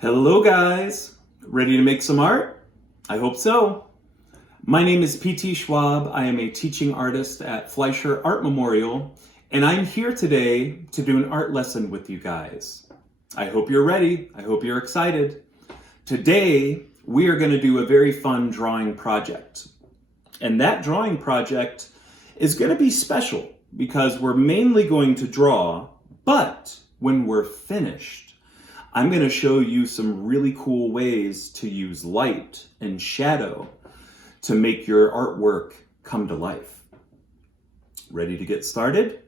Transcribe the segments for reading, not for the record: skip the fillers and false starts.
Hello guys, ready to make some art? I hope so. My name is PT Schwab. I am a teaching artist at Fleischer Art Memorial, and I'm here today to do an art lesson with you guys. I hope you're ready. I hope you're excited. Today, we are going to do a very fun drawing project. And that drawing project is going to be special because we're mainly going to draw, but when we're finished, I'm going to show you some really cool ways to use light and shadow to make your artwork come to life. Ready to get started?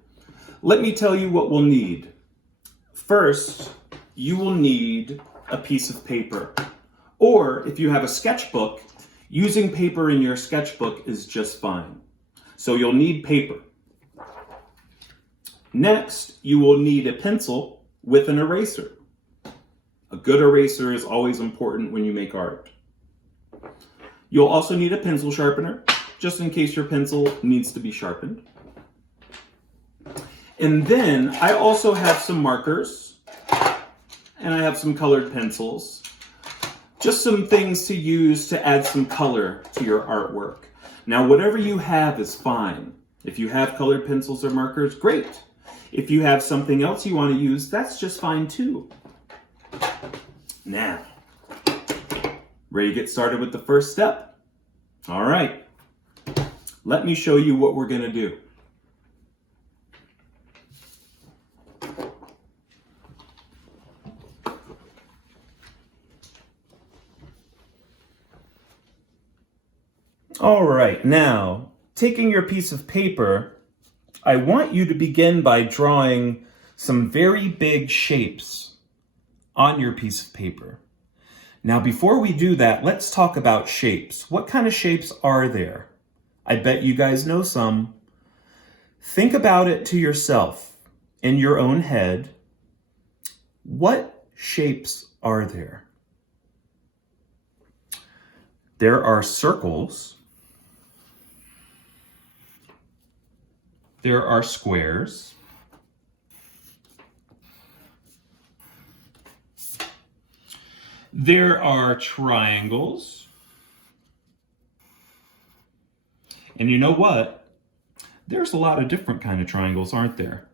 Let me tell you what we'll need. First, you will need a piece of paper. Or if you have a sketchbook, using paper in your sketchbook is just fine. So you'll need paper. Next, you will need a pencil with an eraser. A good eraser is always important when you make art. You'll also need a pencil sharpener, just in case your pencil needs to be sharpened. And then I also have some markers, and I have some colored pencils. Just some things to use to add some color to your artwork. Now, whatever you have is fine. If you have colored pencils or markers, great. If you have something else you want to use, that's just fine too. Now, ready to get started with the first step? All right, let me show you what we're going to do. All right, now, taking your piece of paper, I want you to begin by drawing some very big shapes on your piece of paper. Now, before we do that, let's talk about shapes. What kind of shapes are there? I bet you guys know some. Think about it to yourself in your own head. What shapes are there? There are circles. There are squares. There are triangles. And you know what? There's a lot of different kind of triangles, aren't there?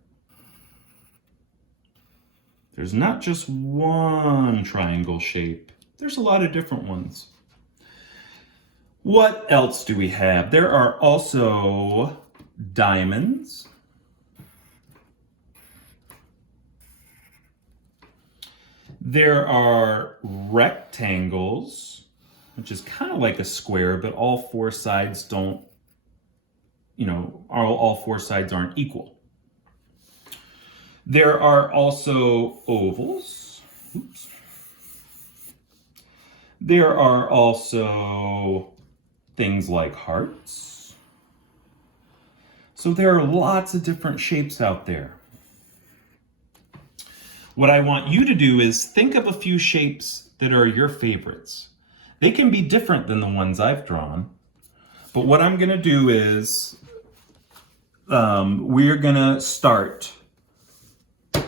There's not just one triangle shape. There's a lot of different ones. What else do we have? There are also diamonds. There are rectangles, which is kind of like a square, but all four sides don't, all four sides aren't equal. There are also ovals. Oops. There are also things like hearts. So there are lots of different shapes out there. What I want you to do is think of a few shapes that are your favorites. They can be different than the ones I've drawn, but what I'm gonna do is we're gonna start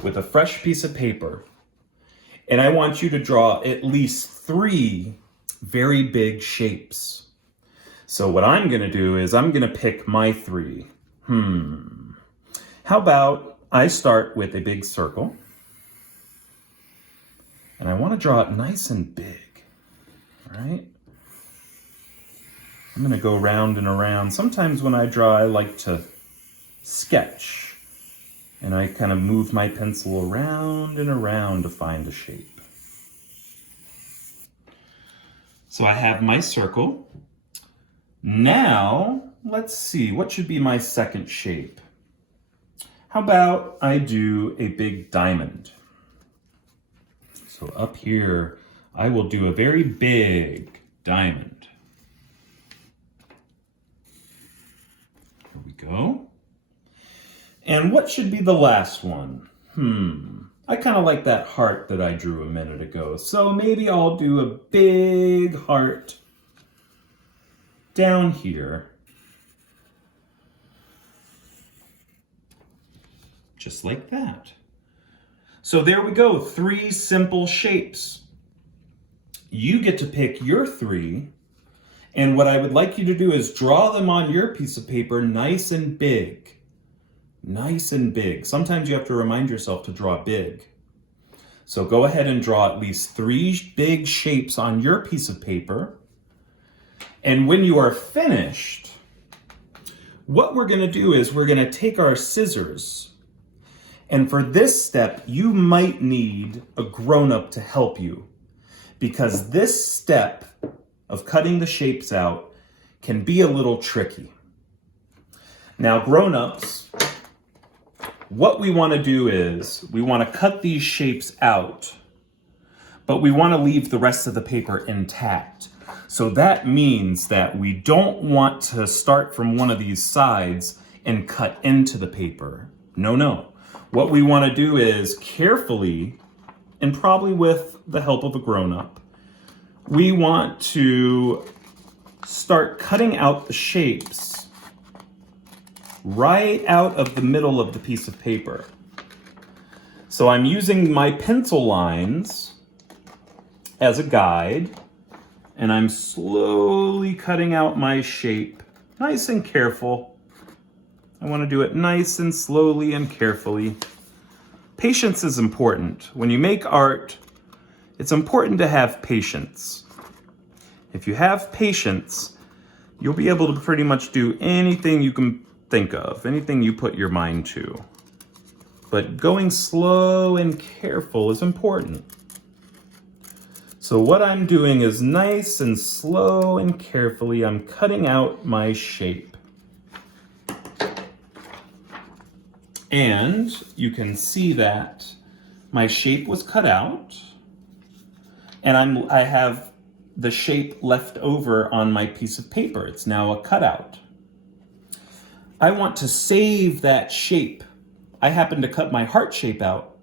with a fresh piece of paper, and I want you to draw at least 3 very big shapes. So what I'm gonna do is I'm gonna pick my 3. How about I start with a big circle, and I want to draw it nice and big, all right? I'm gonna go round and around. Sometimes when I draw, I like to sketch, and I kind of move my pencil around and around to find a shape. So I have my circle. Now, let's see, what should be my second shape? How about I do a big diamond? So up here, I will do a very big diamond. Here we go. And what should be the last one? I kind of like that heart that I drew a minute ago. So maybe I'll do a big heart down here. Just like that. So there we go, 3 simple shapes. you get to pick your 3. And what I would like you to do is draw them on your piece of paper nice and big. Nice and big. Sometimes you have to remind yourself to draw big. So go ahead and draw at least 3 big shapes on your piece of paper. And when you are finished, what we're going to do is we're going to take our scissors. And for this step, you might need a grown-up to help you, because this step of cutting the shapes out can be a little tricky. Now, grown-ups, what we want to do is we want to cut these shapes out, but we want to leave the rest of the paper intact. So that means that we don't want to start from one of these sides and cut into the paper. No. What we want to do is carefully, and probably with the help of a grown-up, we want to start cutting out the shapes right out of the middle of the piece of paper. So I'm using my pencil lines as a guide, and I'm slowly cutting out my shape, nice and careful. I want to do it nice and slowly and carefully. Patience is important. When you make art, it's important to have patience. If you have patience, you'll be able to pretty much do anything you can think of, anything you put your mind to. But going slow and careful is important. So what I'm doing is nice and slow and carefully, I'm cutting out my shape. And you can see that my shape was cut out, and I have the shape left over on my piece of paper. It's now a cutout. I want to save that shape. I happen to cut my heart shape out,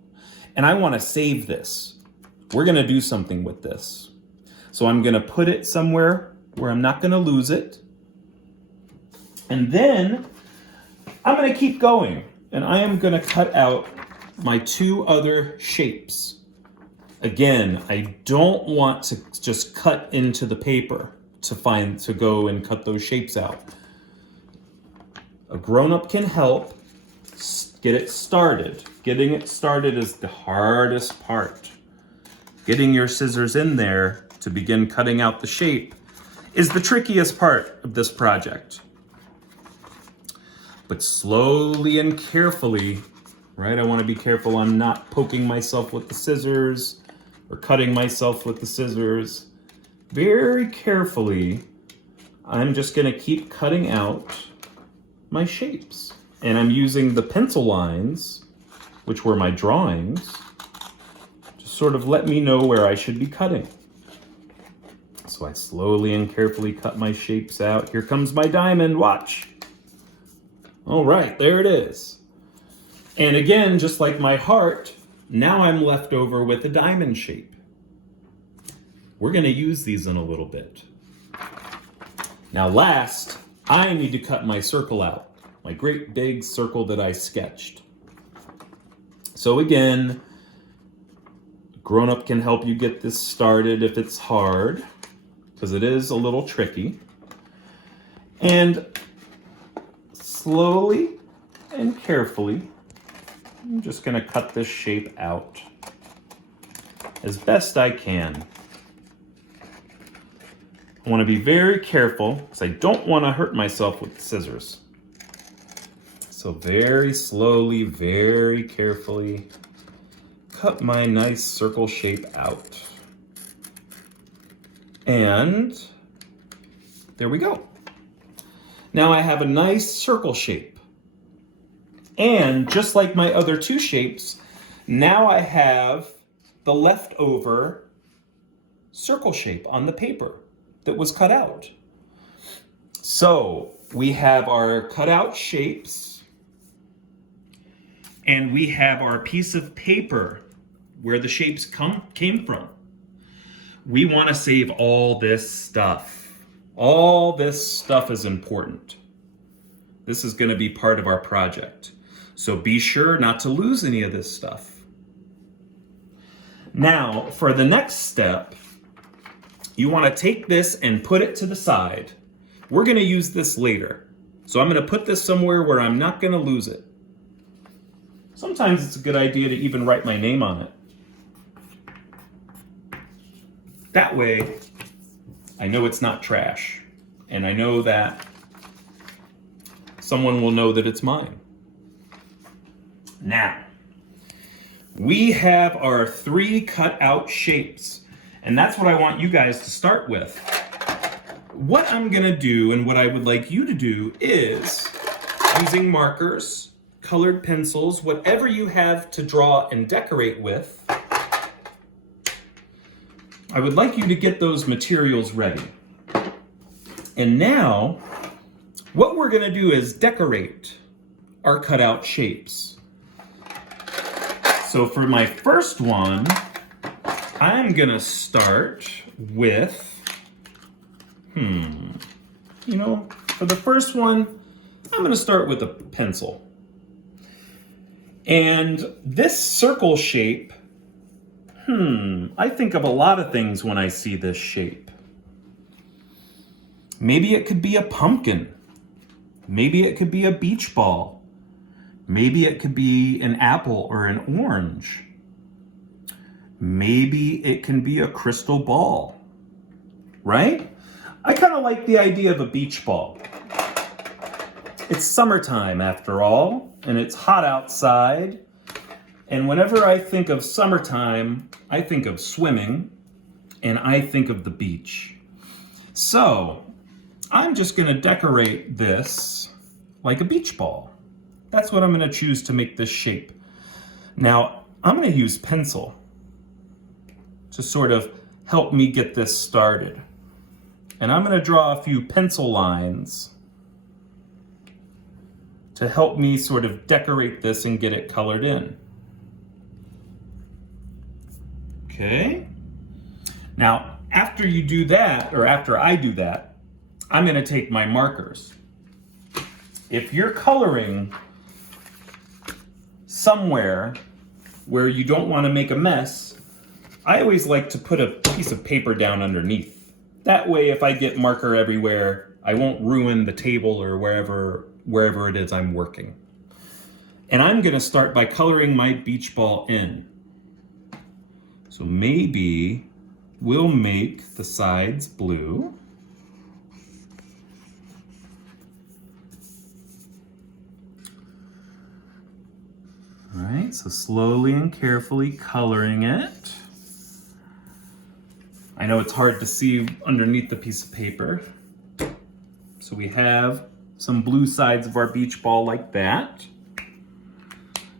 and I want to save this. We're going to do something with this. So I'm going to put it somewhere where I'm not going to lose it. And then I'm going to keep going, and I am going to cut out my 2 other shapes. Again, I don't want to just cut into the paper to go and cut those shapes out. A grown-up can help get it started. Getting it started is the hardest part. Getting your scissors in there to begin cutting out the shape is the trickiest part of this project. But slowly and carefully, right? I want to be careful I'm not poking myself with the scissors or cutting myself with the scissors. Very carefully, I'm just going to keep cutting out my shapes. And I'm using the pencil lines, which were my drawings, to sort of let me know where I should be cutting. So I slowly and carefully cut my shapes out. Here comes my diamond, watch. All right, there it is. And again, just like my heart, now I'm left over with a diamond shape. We're going to use these in a little bit. Now last, I need to cut my circle out, my great big circle that I sketched. So again, grown-up can help you get this started if it's hard, because it is a little tricky. And slowly and carefully, I'm just going to cut this shape out as best I can. I want to be very careful because I don't want to hurt myself with the scissors. So very slowly, very carefully, cut my nice circle shape out. And there we go. Now I have a nice circle shape. And just like my other 2 shapes, now I have the leftover circle shape on the paper that was cut out. So we have our cutout shapes, and we have our piece of paper where the shapes came from. We want to save all this stuff. All this stuff is important. This is going to be part of our project. So be sure not to lose any of this stuff. Now, for the next step, you want to take this and put it to the side. We're going to use this later. So I'm going to put this somewhere where I'm not going to lose it. Sometimes it's a good idea to even write my name on it. That way, I know it's not trash. And I know that someone will know that it's mine. Now, we have our 3 cut out shapes. And that's what I want you guys to start with. What I'm gonna do and what I would like you to do is, using markers, colored pencils, whatever you have to draw and decorate with, I would like you to get those materials ready. And now, what we're gonna do is decorate our cutout shapes. So for my first one, I'm gonna start with, for the first one, I'm gonna start with a pencil. And this circle shape, I think of a lot of things when I see this shape. Maybe it could be a pumpkin. Maybe it could be a beach ball. Maybe it could be an apple or an orange. Maybe it can be a crystal ball, right? I kind of like the idea of a beach ball. It's summertime after all, and it's hot outside. And whenever I think of summertime, I think of swimming, and I think of the beach. So, I'm just gonna decorate this like a beach ball. That's what I'm gonna choose to make this shape. Now, I'm gonna use pencil to sort of help me get this started. And I'm gonna draw a few pencil lines to help me sort of decorate this and get it colored in. Okay. Now, after you do that, or after I do that, I'm gonna take my markers. If you're coloring somewhere where you don't want to make a mess, I always like to put a piece of paper down underneath. That way, if I get marker everywhere, I won't ruin the table or wherever it is I'm working. And I'm gonna start by coloring my beach ball in. So maybe we'll make the sides blue. All right, so slowly and carefully coloring it. I know it's hard to see underneath the piece of paper. So we have some blue sides of our beach ball like that.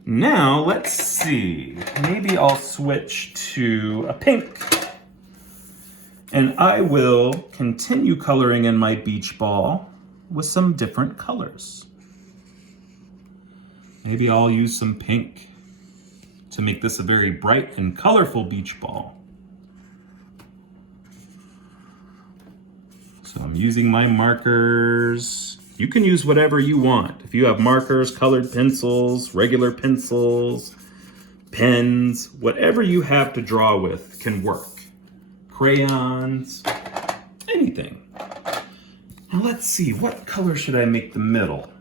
Now, let's see. Maybe I'll switch to a pink. And I will continue coloring in my beach ball with some different colors. Maybe I'll use some pink to make this a very bright and colorful beach ball. So I'm using my markers. You can use whatever you want. If you have markers, colored pencils, regular pencils, pens, whatever you have to draw with can work. Crayons, anything. Now let's see, what color should I make the middle?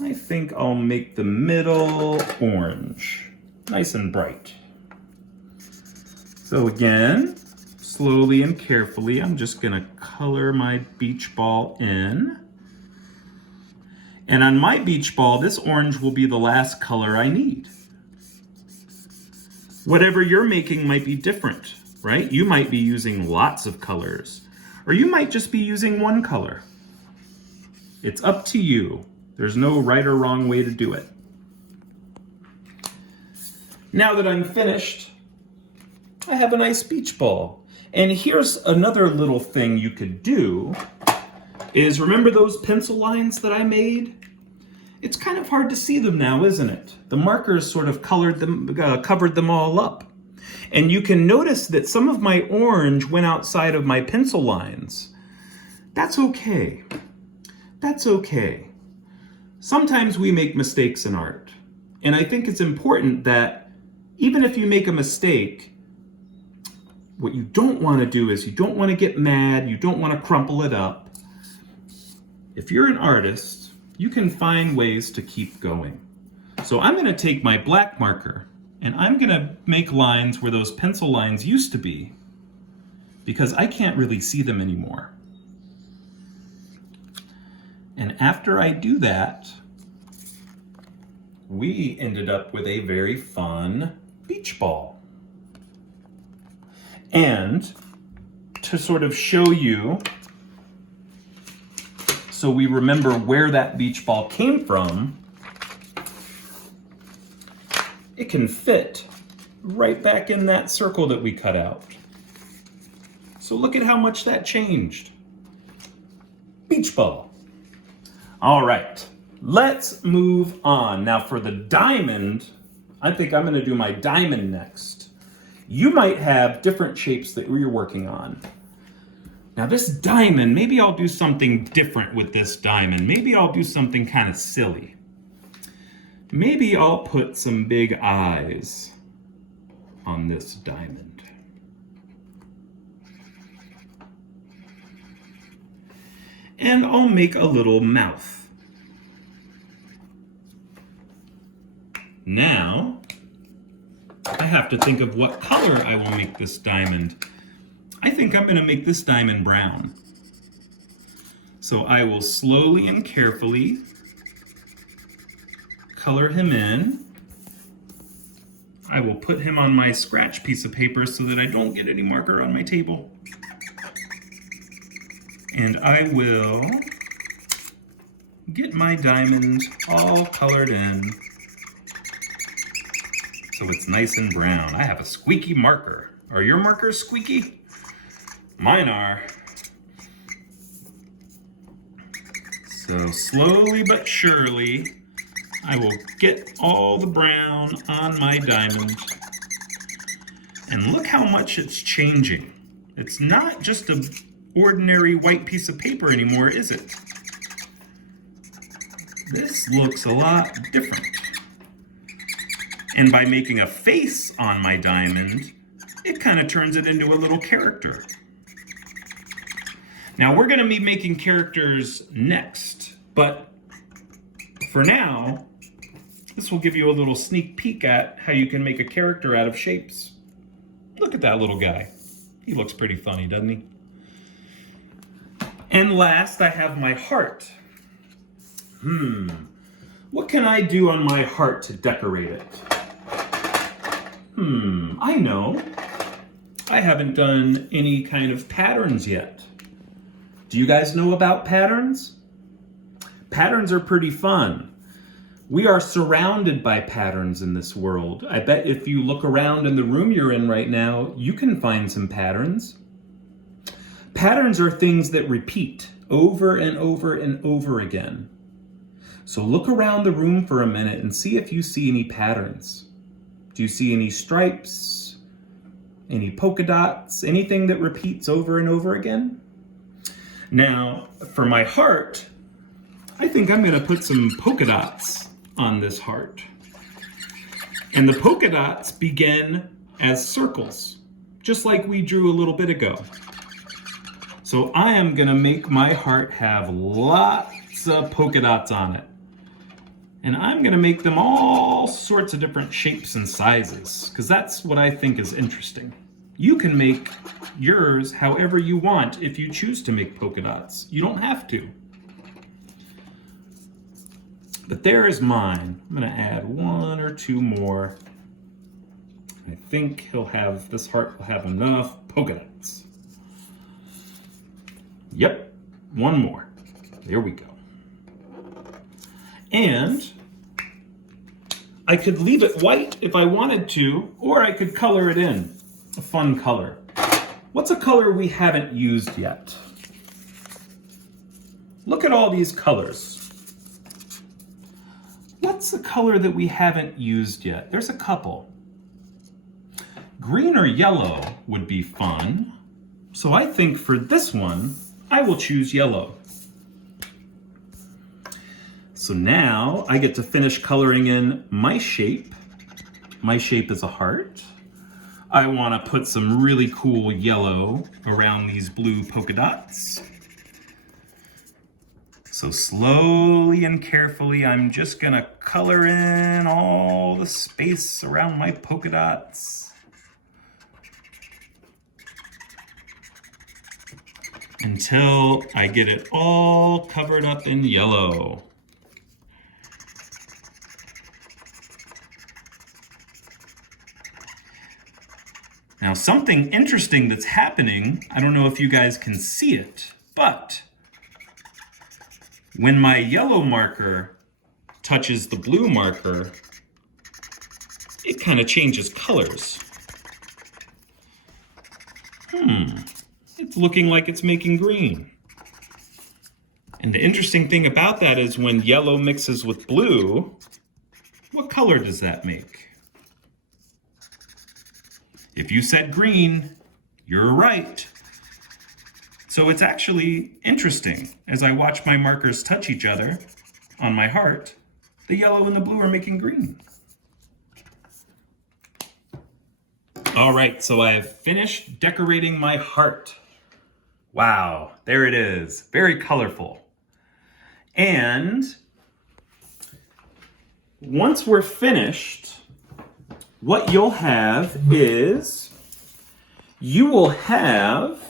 I think I'll make the middle orange, nice and bright. So again, slowly and carefully, I'm just gonna color my beach ball in. And on my beach ball, this orange will be the last color I need. Whatever you're making might be different, right? You might be using lots of colors, or you might just be using one color. It's up to you. There's no right or wrong way to do it. Now that I'm finished, I have a nice beach ball. And here's another little thing you could do is, remember those pencil lines that I made? It's kind of hard to see them now, isn't it? The markers sort of covered them all up. And you can notice that some of my orange went outside of my pencil lines. That's okay. That's okay. Sometimes we make mistakes in art. And I think it's important that even if you make a mistake, what you don't want to do is you don't want to get mad, you don't want to crumple it up. If you're an artist, you can find ways to keep going. So I'm going to take my black marker and I'm going to make lines where those pencil lines used to be, because I can't really see them anymore. And after I do that, we ended up with a very fun beach ball. And to sort of show you, so we remember where that beach ball came from, it can fit right back in that circle that we cut out. So look at how much that changed. Beach ball. All right, let's move on. Now for the diamond, I think I'm gonna do my diamond next. You might have different shapes that you're working on. Now this diamond, maybe I'll do something different with this diamond. Maybe I'll do something kind of silly. Maybe I'll put some big eyes on this diamond. And I'll make a little mouth. Now, I have to think of what color I will make this diamond. I think I'm going to make this diamond brown. So I will slowly and carefully color him in. I will put him on my scratch piece of paper so that I don't get any marker on my table. And I will get my diamond all colored in so it's nice and brown. I have a squeaky marker. Are your markers squeaky? Mine are. So slowly but surely, I will get all the brown on my diamond. And look how much it's changing. It's not just an ordinary white piece of paper anymore, is it? This looks a lot different. And by making a face on my diamond, it kind of turns it into a little character. Now we're going to be making characters next, but for now, this will give you a little sneak peek at how you can make a character out of shapes. Look at that little guy. He looks pretty funny, doesn't he? And last, I have my heart. What can I do on my heart to decorate it? I know. I haven't done any kind of patterns yet. Do you guys know about patterns? Patterns are pretty fun. We are surrounded by patterns in this world. I bet if you look around in the room you're in right now, you can find some patterns. Patterns are things that repeat over and over and over again. So look around the room for a minute and see if you see any patterns. Do you see any stripes, any polka dots, anything that repeats over and over again? Now, for my heart, I think I'm gonna put some polka dots on this heart. And the polka dots begin as circles, just like we drew a little bit ago. So I am gonna make my heart have lots of polka dots on it. And I'm gonna make them all sorts of different shapes and sizes, because that's what I think is interesting. You can make yours however you want if you choose to make polka dots. You don't have to. But there is mine. I'm gonna add one or two more. I think this heart will have enough polka dots. Yep, one more. There we go. And I could leave it white if I wanted to, or I could color it in. A fun color. What's a color we haven't used yet? Look at all these colors. What's a color that we haven't used yet? There's a couple. Green or yellow would be fun. So I think for this one, I will choose yellow. So now I get to finish coloring in my shape. My shape is a heart. I want to put some really cool yellow around these blue polka dots. So slowly and carefully, I'm just gonna color in all the space around my polka dots until I get it all covered up in yellow. Now, something interesting that's happening, I don't know if you guys can see it, but when my yellow marker touches the blue marker, it kind of changes colors. It's looking like it's making green. And the interesting thing about that is when yellow mixes with blue, what color does that make? If you said green, you're right. So it's actually interesting. As I watch my markers touch each other on my heart, the yellow and the blue are making green. All right, so I have finished decorating my heart. Wow, there it is, very colorful. And once we're finished, what you'll have is, you will have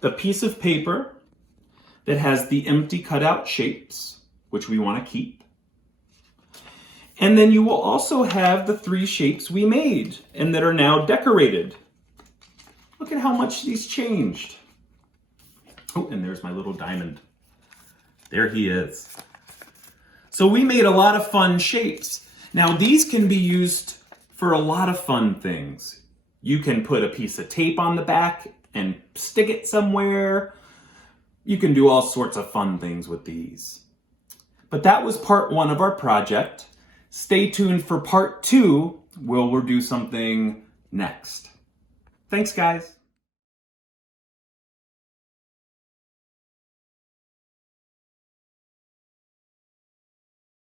the piece of paper that has the empty cutout shapes, which we want to keep. And then you will also have the 3 shapes we made and that are now decorated. Look at how much these changed. Oh, and there's my little diamond. There he is. So we made a lot of fun shapes. Now these can be used for a lot of fun things. You can put a piece of tape on the back and stick it somewhere. You can do all sorts of fun things with these. But that was part 1 of our project. Stay tuned for part 2, where we'll do something next. Thanks, guys.